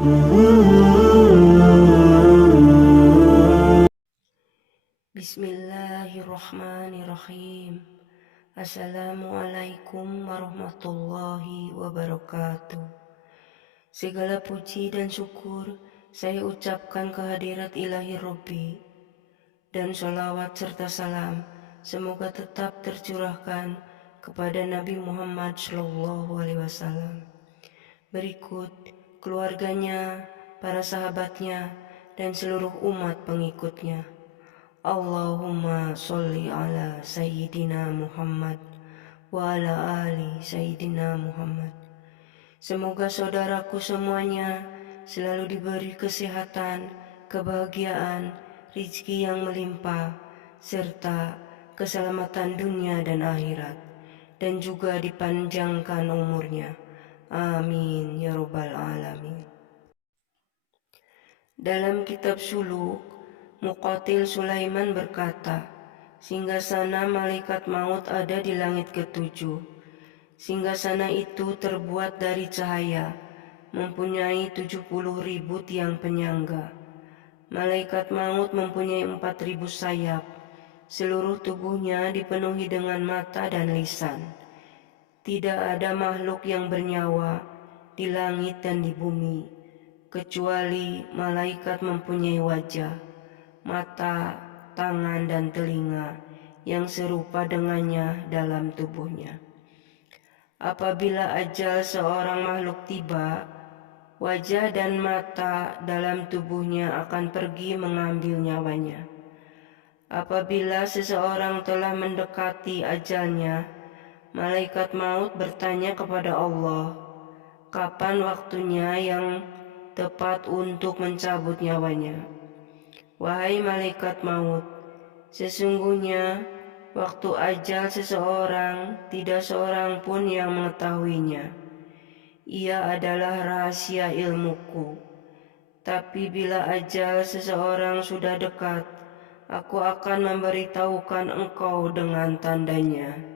Bismillahirrahmanirrahim. Assalamualaikum warahmatullahi wabarakatuh. Segala puji dan syukur saya ucapkan kehadirat ilahi Rabbi, dan sholawat serta salam semoga tetap tercurahkan kepada Nabi Muhammad SAW. Berikut keluarganya, para sahabatnya, dan seluruh umat pengikutnya. Allahumma sholli ala Sayyidina Muhammad wa ala ali Sayyidina Muhammad. Semoga saudaraku semuanya selalu diberi kesehatan, kebahagiaan, rizki yang melimpah, serta keselamatan dunia dan akhirat, dan juga dipanjangkan umurnya. Amin ya rabbal alamin. Dalam kitab Suluk, Muqatil Sulaiman berkata, singgasana malaikat maut ada di langit ketujuh. Singgasana itu terbuat dari cahaya, mempunyai 70.000 tiang penyangga. Malaikat maut mempunyai 4.000 sayap. Seluruh tubuhnya dipenuhi dengan mata dan lisan. Tidak ada makhluk yang bernyawa di langit dan di bumi, kecuali malaikat mempunyai wajah, mata, tangan, dan telinga yang serupa dengannya dalam tubuhnya. Apabila ajal seorang makhluk tiba, wajah dan mata dalam tubuhnya akan pergi mengambil nyawanya. Apabila seseorang telah mendekati ajalnya, malaikat maut bertanya kepada Allah, kapan waktunya yang tepat untuk mencabut nyawanya? Wahai malaikat maut, sesungguhnya waktu ajal seseorang tidak seorang pun yang mengetahuinya. Ia adalah rahasia ilmuku. Tapi bila ajal seseorang sudah dekat, aku akan memberitahukan engkau dengan tandanya.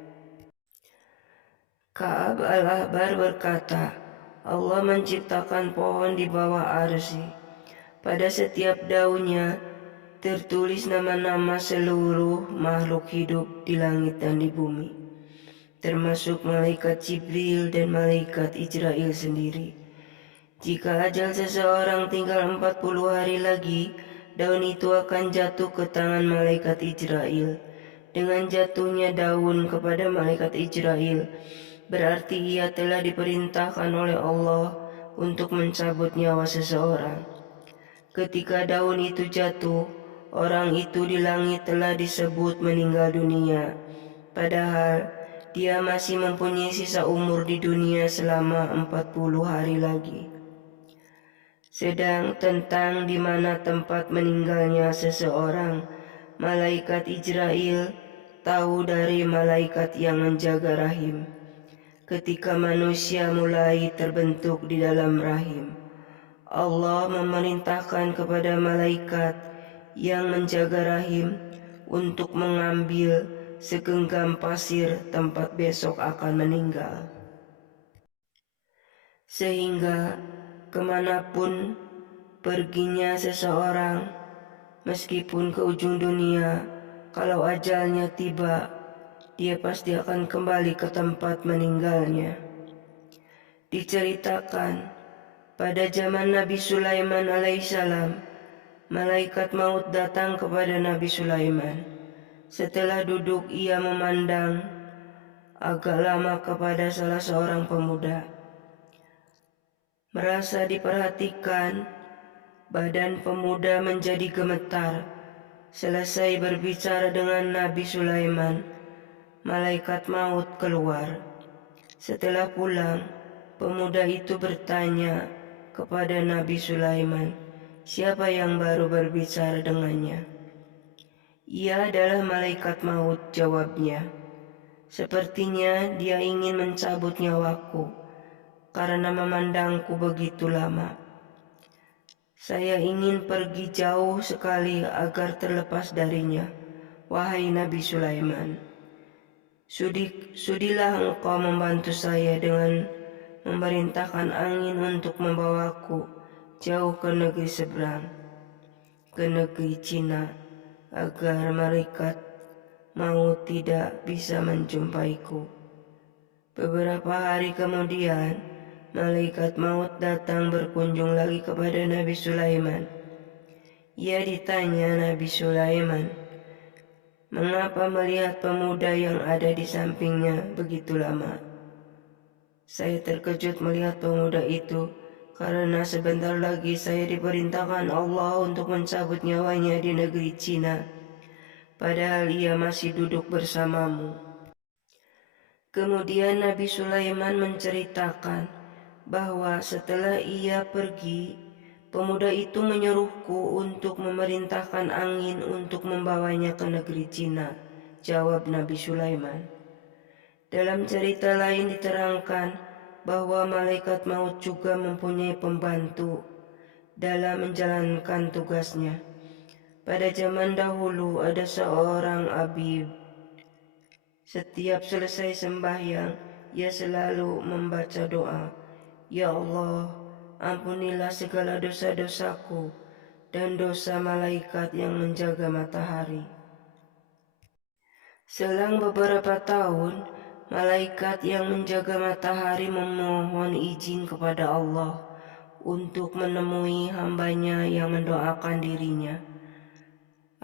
Ka'ab al-Ahbar berkata, Allah menciptakan pohon di bawah arsy. Pada setiap daunnya tertulis nama-nama seluruh makhluk hidup di langit dan di bumi, termasuk malaikat Jibril dan malaikat Israel sendiri. Jika ajal seseorang tinggal 40 hari lagi, daun itu akan jatuh ke tangan malaikat Israel. Dengan jatuhnya daun kepada malaikat Israel, berarti ia telah diperintahkan oleh Allah untuk mencabut nyawa seseorang. Ketika daun itu jatuh, orang itu di langit telah disebut meninggal dunia, padahal dia masih mempunyai sisa umur di dunia selama 40 hari lagi. Sedang tentang di mana tempat meninggalnya seseorang, malaikat Israel tahu dari malaikat yang menjaga rahim. Ketika manusia mulai terbentuk di dalam rahim, Allah memerintahkan kepada malaikat yang menjaga rahim untuk mengambil segenggam pasir tempat besok akan meninggal. Sehingga kemanapun perginya seseorang, meskipun ke ujung dunia, kalau ajalnya tiba, dia pasti akan kembali ke tempat meninggalnya. Diceritakan, pada zaman Nabi Sulaiman alaihissalam, malaikat maut datang kepada Nabi Sulaiman. Setelah duduk, ia memandang agak lama kepada salah seorang pemuda. Merasa diperhatikan, badan pemuda menjadi gemetar. Selesai berbicara dengan Nabi Sulaiman, malaikat maut keluar. Setelah pulang, pemuda itu bertanya kepada Nabi Sulaiman, siapa yang baru berbicara dengannya? Ia adalah malaikat maut, jawabnya. Sepertinya dia ingin mencabut nyawaku karena memandangku begitu lama. Saya ingin pergi jauh sekali agar terlepas darinya, wahai Nabi Sulaiman. Sudilah engkau membantu saya dengan memerintahkan angin untuk membawaku jauh ke negeri seberang, ke negeri Cina, agar malaikat maut tidak bisa menjumpaiku. Beberapa hari kemudian, malaikat maut datang berkunjung lagi kepada Nabi Sulaiman. Ia ditanya Nabi Sulaiman, mengapa melihat pemuda yang ada di sampingnya begitu lama? Saya terkejut melihat pemuda itu, karena sebentar lagi saya diperintahkan Allah untuk mencabut nyawanya di negeri Cina, padahal ia masih duduk bersamamu. Kemudian Nabi Sulaiman menceritakan bahwa setelah ia pergi, pemuda itu menyuruhku untuk memerintahkan angin untuk membawanya ke negeri Cina, jawab Nabi Sulaiman. Dalam cerita lain diterangkan bahwa malaikat maut juga mempunyai pembantu dalam menjalankan tugasnya. Pada zaman dahulu ada seorang abid. Setiap selesai sembahyang, ia selalu membaca doa, "Ya Allah, ampunilah segala dosa-dosaku dan dosa malaikat yang menjaga matahari." Selang beberapa tahun, malaikat yang menjaga matahari memohon izin kepada Allah untuk menemui hambanya yang mendoakan dirinya.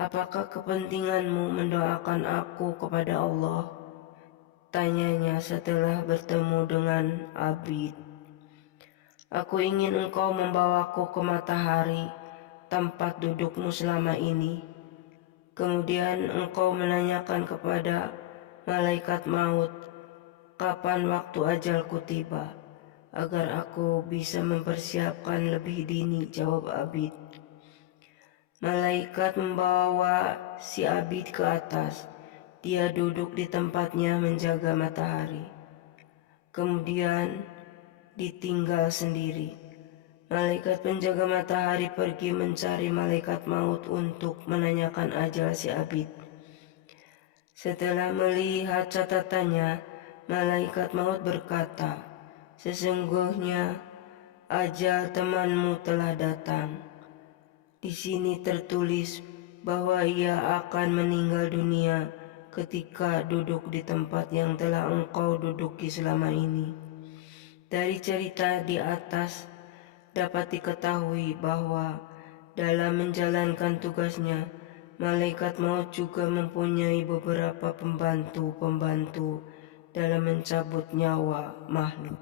"Apakah kepentinganmu mendoakan aku kepada Allah?" tanyanya setelah bertemu dengan Abid. "Aku ingin engkau membawaku ke matahari, tempat dudukmu selama ini. Kemudian engkau menanyakan kepada malaikat maut, kapan waktu ajalku tiba, agar aku bisa mempersiapkan lebih dini," jawab Abid. Malaikat membawa si Abid ke atas. Dia duduk di tempatnya menjaga matahari. Kemudian ditinggal sendiri. Malaikat penjaga matahari pergi mencari malaikat maut untuk menanyakan ajal si Abid. Setelah melihat catatannya, malaikat maut berkata, "Sesungguhnya ajal temanmu telah datang. Di sini tertulis bahwa ia akan meninggal dunia ketika duduk di tempat yang telah engkau duduki selama ini." Dari cerita di atas dapat diketahui bahwa dalam menjalankan tugasnya, malaikat maut juga mempunyai beberapa pembantu-pembantu dalam mencabut nyawa makhluk.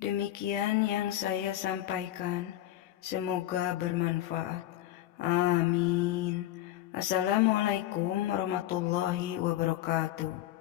Demikian yang saya sampaikan. Semoga bermanfaat. Amin. Assalamualaikum warahmatullahi wabarakatuh.